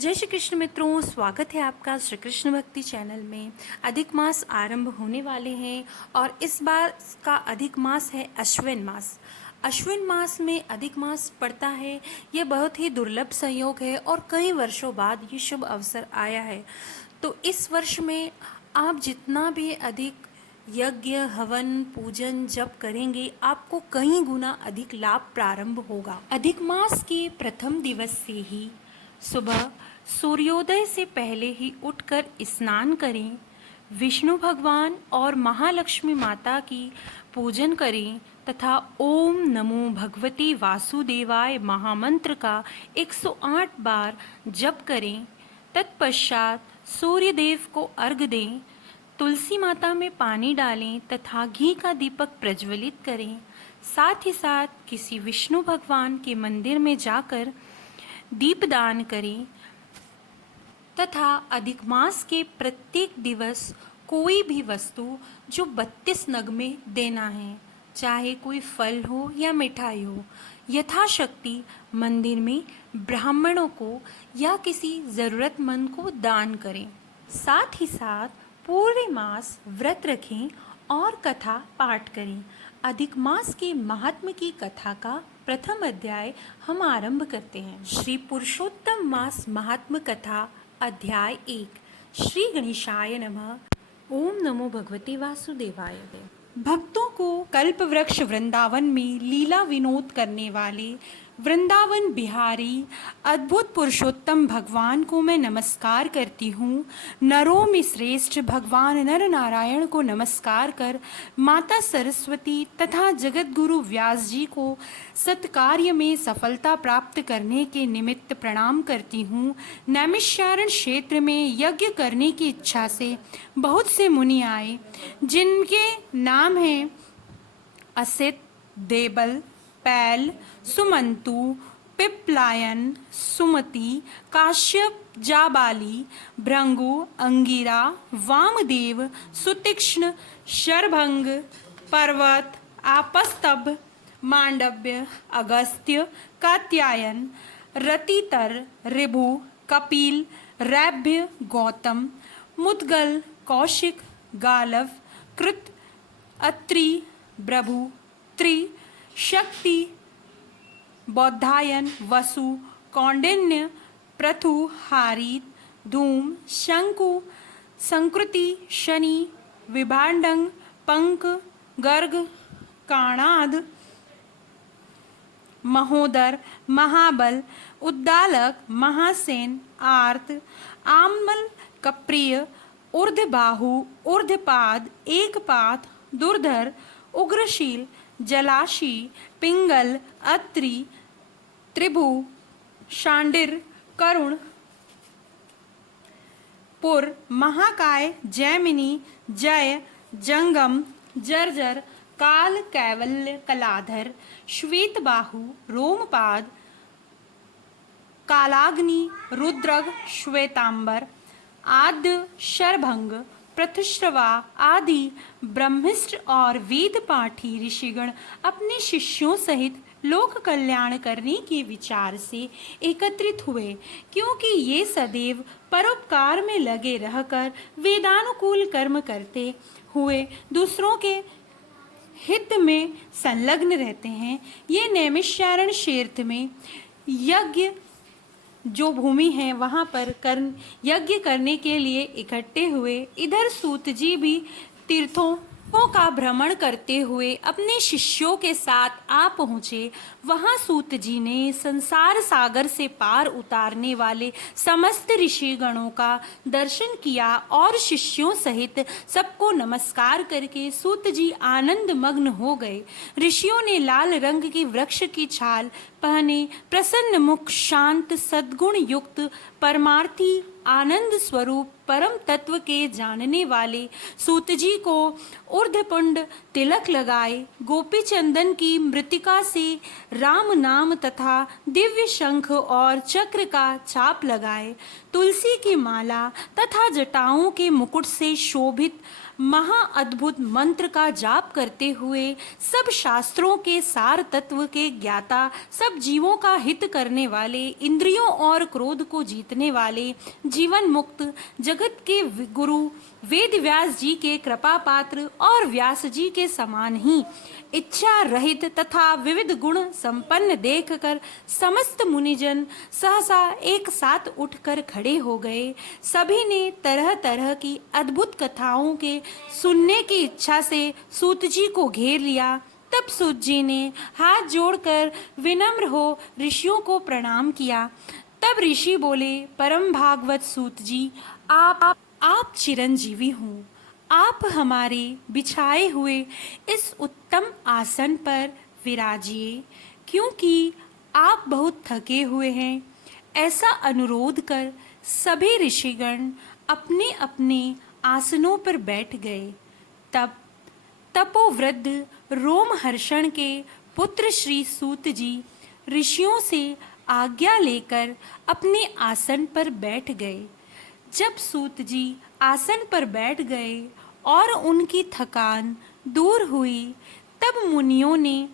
जय श्री कृष्ण मित्रों, स्वागत है आपका श्री कृष्ण भक्ति चैनल में। अधिक मास आरंभ होने वाले हैं और इस बार का अधिक मास है अश्विन मास। अश्विन मास में अधिक मास पड़ता है। यह बहुत ही दुर्लभ संयोग है और कई वर्षों बाद ये शुभ अवसर आया है। तो इस वर्ष में आप जितना भी अधिक यज्ञ हवन पूजन जप करेंगे, आपको कई गुना अधिक लाभ प्रारंभ होगा। अधिक मास के प्रथम दिवस से ही सुबह सूर्योदय से पहले ही उठकर स्नान करें, विष्णु भगवान और महालक्ष्मी माता की पूजन करें तथा ओम नमो भगवती वासुदेवाय महामंत्र का 108 बार जप करें। तत्पश्चात सूर्य देव को अर्घ दें, तुलसी माता में पानी डालें तथा घी का दीपक प्रज्वलित करें। साथ ही साथ किसी विष्णु भगवान के मंदिर में जाकर दीपदान करें तथा अधिक मास के प्रत्येक दिवस कोई भी वस्तु जो 32 नग में देना है, चाहे कोई फल हो या मिठाई हो, यथाशक्ति मंदिर में ब्राह्मणों को या किसी ज़रूरतमंद को दान करें। साथ ही साथ पूरे मास व्रत रखें और कथा पाठ करें। अधिक मास के महात्म्य की कथा का प्रथम अध्याय हम आरंभ करते हैं। श्री पुरुषोत्तम मास महात्म्य कथा अध्याय 1। श्री गणेशाय नमः। ओम नमो भगवते वासुदेवाय। भक्तों को कल्प वृक्ष वृंदावन में लीला विनोद करने वाले वृंदावन बिहारी अद्भुत पुरुषोत्तम भगवान को मैं नमस्कार करती हूँ। नरों में श्रेष्ठ भगवान नर नारायण को नमस्कार कर माता सरस्वती तथा जगत गुरु व्यास जी को सत्कार्य में सफलता प्राप्त करने के निमित्त प्रणाम करती हूँ। नैमिषारण्य क्षेत्र में यज्ञ करने की इच्छा से बहुत से मुनि आए, जिनके नाम हैं असित, देबल, पैल, सुमंतु, पिप्लायन, सुमति, काश्यप, जाबाली, भृंगु, अंगिरा, वामदेव, सुतीक्ष्ण, शरभंग, पर्वत, आपस्तभ, मांडव्य, अगस्त्य, कात्यायन, रतितर, ऋभु, कपिल, रैभ्य, गौतम, मुद्गल, कौशिक, गालव, कृत, अत्रि, प्रभु, त्रि, शक्ति, बौद्धायन, वसु, कौंडिन्य, पृथु, हारित, धूम, शंकु, संकृति, शनि, विभांडंग, पंक, गर्ग, काणाद, महोदर, महाबल, उद्दालक, महासेन, आर्त, आमल, कप्रिय, ऊर्ध्वबाहु, ऊर्ध्वपाद, एकपात, दुर्धर, उग्रशील, जलाशी, पिंगल, अत्रि, त्रिभु, शांडिर, करुण, पुर, महाकाय, जैमिनी, जय, जंगम, जर्जर, काल, कैवल्य, कलाधर, श्वेतबाहु, रोमपाद, कालाग्नि, रुद्रग, श्वेतांबर, आद्य, शरभंग, पृथुश्रवा आदि ब्रह्मिष्ठ और वेद पाठी ऋषिगण अपने शिष्यों सहित लोक कल्याण करने के विचार से एकत्रित हुए, क्योंकि ये सदैव परोपकार में लगे रहकर वेदानुकूल कर्म करते हुए दूसरों के हित में संलग्न रहते हैं। ये नैमिषारण्य क्षेत्र में यज्ञ जो भूमि है वहाँ पर यज्ञ करने के लिए इकट्ठे हुए। इधर सूत जी भी तीर्थों का भ्रमण करते हुए अपने शिष्यों के साथ आ पहुँचे। वहाँ सूत जी ने संसार सागर से पार उतारने वाले समस्त ऋषिगणों का दर्शन किया और शिष्यों सहित सबको नमस्कार करके सूत जी आनंद मग्न हो गए। ऋषियों ने लाल रंग की वृक्ष की छाल पहने प्रसन्न मुख, शांत, सद्गुण युक्त, परमार्थी, आनंद स्वरूप परम तत्व के जानने वाले सूत जी को ऊर्ध्वपुंड तिलक लगाए, गोपी चंदन की मृतिका से राम नाम तथा दिव्य शंख और चक्र का चाप लगाए, तुलसी की माला तथा जटाओं के मुकुट से शोभित महा अद्भुत मंत्र का जाप करते हुए सब शास्त्रों के सार तत्व के ज्ञाता, सब जीवों का हित करने वाले, इंद्रियों और क्रोध को जीतने वाले, जीवन मुक्त, जगत के गुरु वेद व्यास जी के कृपा पात्र और व्यास जी के समान ही इच्छा रहित तथा विविध गुण संपन्न देखकर समस्त मुनिजन सहसा एक साथ उठकर खड़े हो गए। सभी ने तरह तरह की अद्भुत कथाओं के सुनने की इच्छा से सूत जी को घेर लिया। तब सूत जी ने हाथ जोड़कर विनम्र हो ऋषियों को प्रणाम किया। तब ऋषि बोले, परम भागवत सूत जी, आप चिरंजीवी हों। आप हमारे बिछाए हुए इस उत्तम आसन पर विराजिए, क्योंकि आप बहुत थके हुए हैं। ऐसा अनुरोध कर सभी ऋषिगण अपने अपने आसनों पर बैठ गए। तब तपोवृद्ध रोमहर्षण के पुत्र श्री सूत जी ऋषियों से आज्ञा लेकर अपने आसन पर बैठ गए। जब सूत जी आसन पर बैठ गए और उनकी थकान दूर हुई, तब मुनियों ने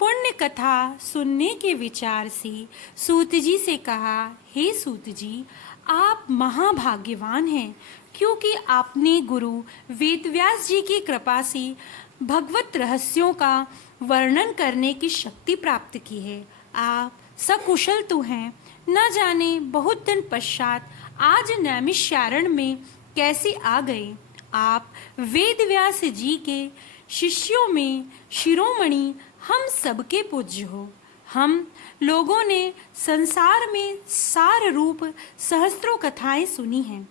पुण्य कथा सुनने के विचार से सूत जी से कहा, हे सूत जी, आप महाभाग्यवान हैं, क्योंकि आपने गुरु वेदव्यास जी की कृपा से भगवत रहस्यों का वर्णन करने की शक्ति प्राप्त की है। आप सकुशल तो हैं, न जाने बहुत दिन पश्चात आज नैमिषारण्य में कैसे आ गए। आप वेदव्यास जी के शिष्यों में शिरोमणि हम सबके पूज्य हो। हम लोगों ने संसार में सार रूप सहस्त्रों कथाएं सुनी हैं,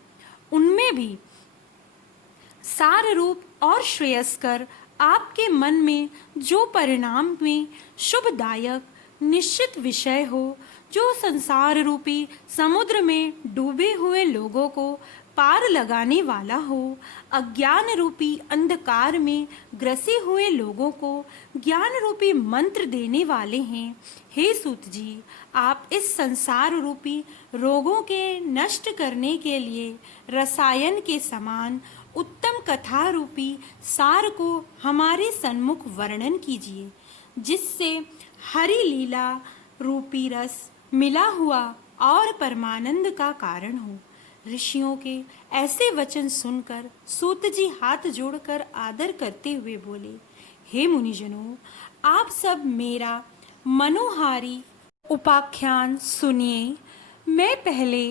उनमें भी सार रूप और श्रेयस्कर आपके मन में जो परिणाम में शुभदायक निश्चित विषय हो, जो संसार रूपी समुद्र में डूबे हुए लोगों को पार लगाने वाला हो, अज्ञान रूपी अंधकार में ग्रसे हुए लोगों को ज्ञान रूपी मंत्र देने वाले हैं। हे सूत जी, आप इस संसार रूपी रोगों के नष्ट करने के लिए रसायन के समान उत्तम कथा रूपी सार को हमारे सन्मुख वर्णन कीजिए, जिससे हरि लीला रूपी रस मिला हुआ और परमानंद का कारण हो। ऋषियों के ऐसे वचन सुनकर सूत जी हाथ जोड़कर आदर करते हुए बोले, हे मुनिजनों, आप सब मेरा मनोहारी उपाख्यान सुनिए। मैं पहले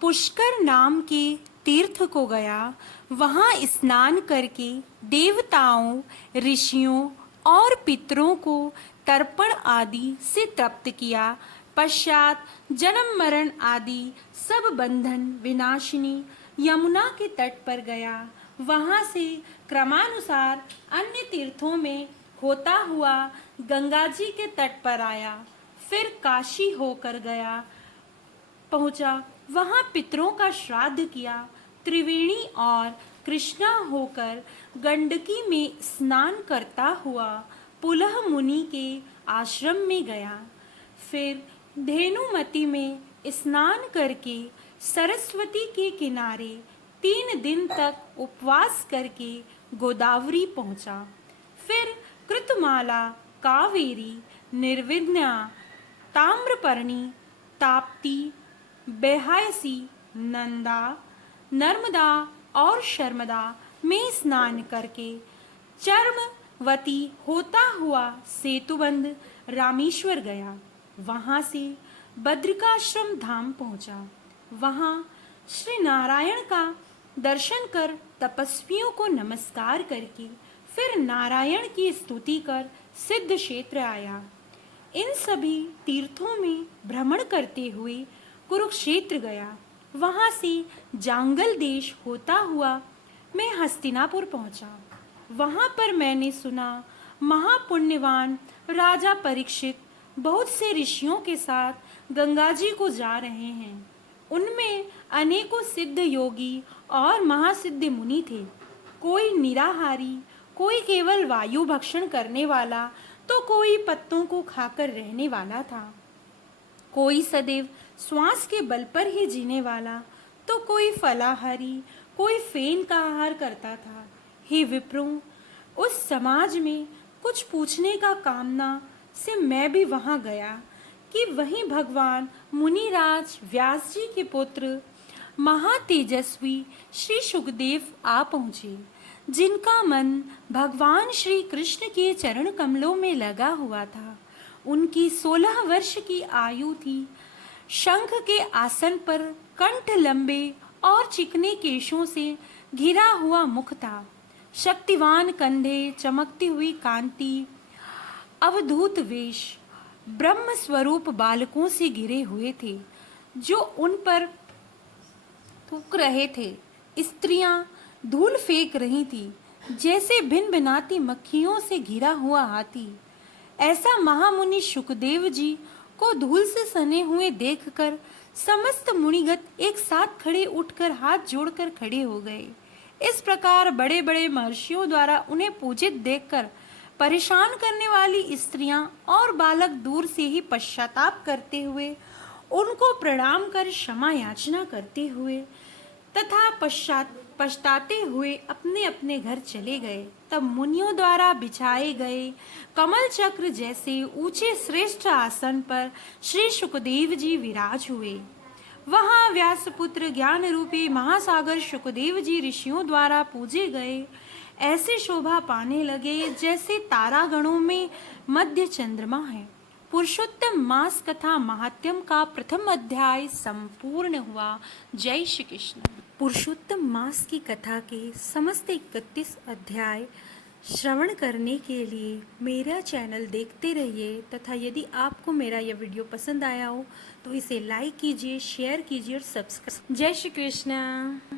पुष्कर नाम के तीर्थ को गया। वहाँ स्नान करके देवताओं, ऋषियों और पितरों को तर्पण आदि से तृप्त किया। पश्चात जन्म मरण आदि सब बंधन विनाशिनी यमुना के तट पर गया। वहाँ से क्रमानुसार अन्य तीर्थों में होता हुआ गंगा जी के तट पर आया। फिर काशी होकर गया पहुँचा। वहाँ पितरों का श्राद्ध किया। त्रिवेणी और कृष्णा होकर गंडकी में स्नान करता हुआ पुलह मुनि के आश्रम में गया। फिर धेनुमती में स्नान करके सरस्वती के किनारे 3 दिन तक उपवास करके गोदावरी पहुंचा। फिर कृतमाला, कावेरी, निर्विघ्ना, ताम्रपर्णी, ताप्ती, बेहायसी, नंदा, नर्मदा और शर्मदा में स्नान करके चर्मवती होता हुआ सेतुबंध रामेश्वर गया। वहाँ से बद्रिकाश्रम धाम पहुँचा। वहाँ श्री नारायण का दर्शन कर तपस्वियों को नमस्कार करके फिर नारायण की स्तुति कर सिद्ध क्षेत्र आया। इन सभी तीर्थों में भ्रमण करते हुए कुरुक्षेत्र गया। वहाँ से जांगल देश होता हुआ मैं हस्तिनापुर पहुँचा। वहाँ पर मैंने सुना महापुण्यवान राजा परीक्षित बहुत से ऋषियों के साथ गंगा जी को जा रहे हैं। उनमें अनेकों सिद्ध योगी और महासिद्ध मुनि थे। कोई निराहारी, कोई केवल वायु भक्षण करने वाला, तो कोई पत्तों को खाकर रहने वाला था। कोई सदैव श्वास के बल पर ही जीने वाला, तो कोई फलाहारी, कोई फेन का आहार करता था। हे विप्रों, उस समाज में कुछ पूछने का कामना से मैं भी वहां गया कि वहीं भगवान मुनिराज व्यास जी के पुत्र महातेजस्वी श्री सुखदेव आ पहुँचे, जिनका मन भगवान श्री कृष्ण के चरण कमलों में लगा हुआ था। उनकी 16 वर्ष की आयु थी। शंख के आसन पर कंठ लंबे और चिकने केशों से घिरा हुआ मुख था। शक्तिवान कंधे, चमकती हुई कांति, अवधूत वेश, ब्रह्म स्वरूप बालकों से घिरे हुए थे जो उन पर थूक रहे थे। स्त्रियां धूल फेंक रही थी, जैसे भिन भिनाती मक्खियों से घिरा हुआ हाथी। ऐसा महामुनि सुखदेव जी को धूल से सने हुए देखकर समस्त मुनिगत एक साथ खड़े उठकर हाथ जोड़कर खड़े हो गए। इस प्रकार बड़े बड़े महर्षियों द्वारा उन्हें पूजित देखकर परेशान करने वाली स्त्रियां और बालक दूर से ही पश्चाताप करते हुए उनको प्रणाम कर क्षमा याचना करते हुए तथा पछताते हुए अपने अपने घर चले गए। तब मुनियों द्वारा बिछाए गए कमल चक्र जैसे ऊंचे श्रेष्ठ आसन पर श्री सुखदेव जी विराज हुए। वहां व्यासपुत्र ज्ञान रूपी महासागर सुखदेव जी ऋषियों द्वारा पूजे गए ऐसे शोभा पाने लगे जैसे तारागणों में मध्य चंद्रमा है। पुरुषोत्तम मास कथा महात्म्य का प्रथम अध्याय संपूर्ण हुआ। जय श्री कृष्ण। पुरुषोत्तम मास की कथा के समस्त 31 अध्याय श्रवण करने के लिए मेरा चैनल देखते रहिए तथा यदि आपको मेरा यह वीडियो पसंद आया हो तो इसे लाइक कीजिए, शेयर कीजिए और सब्सक्राइब। जय श्री कृष्ण।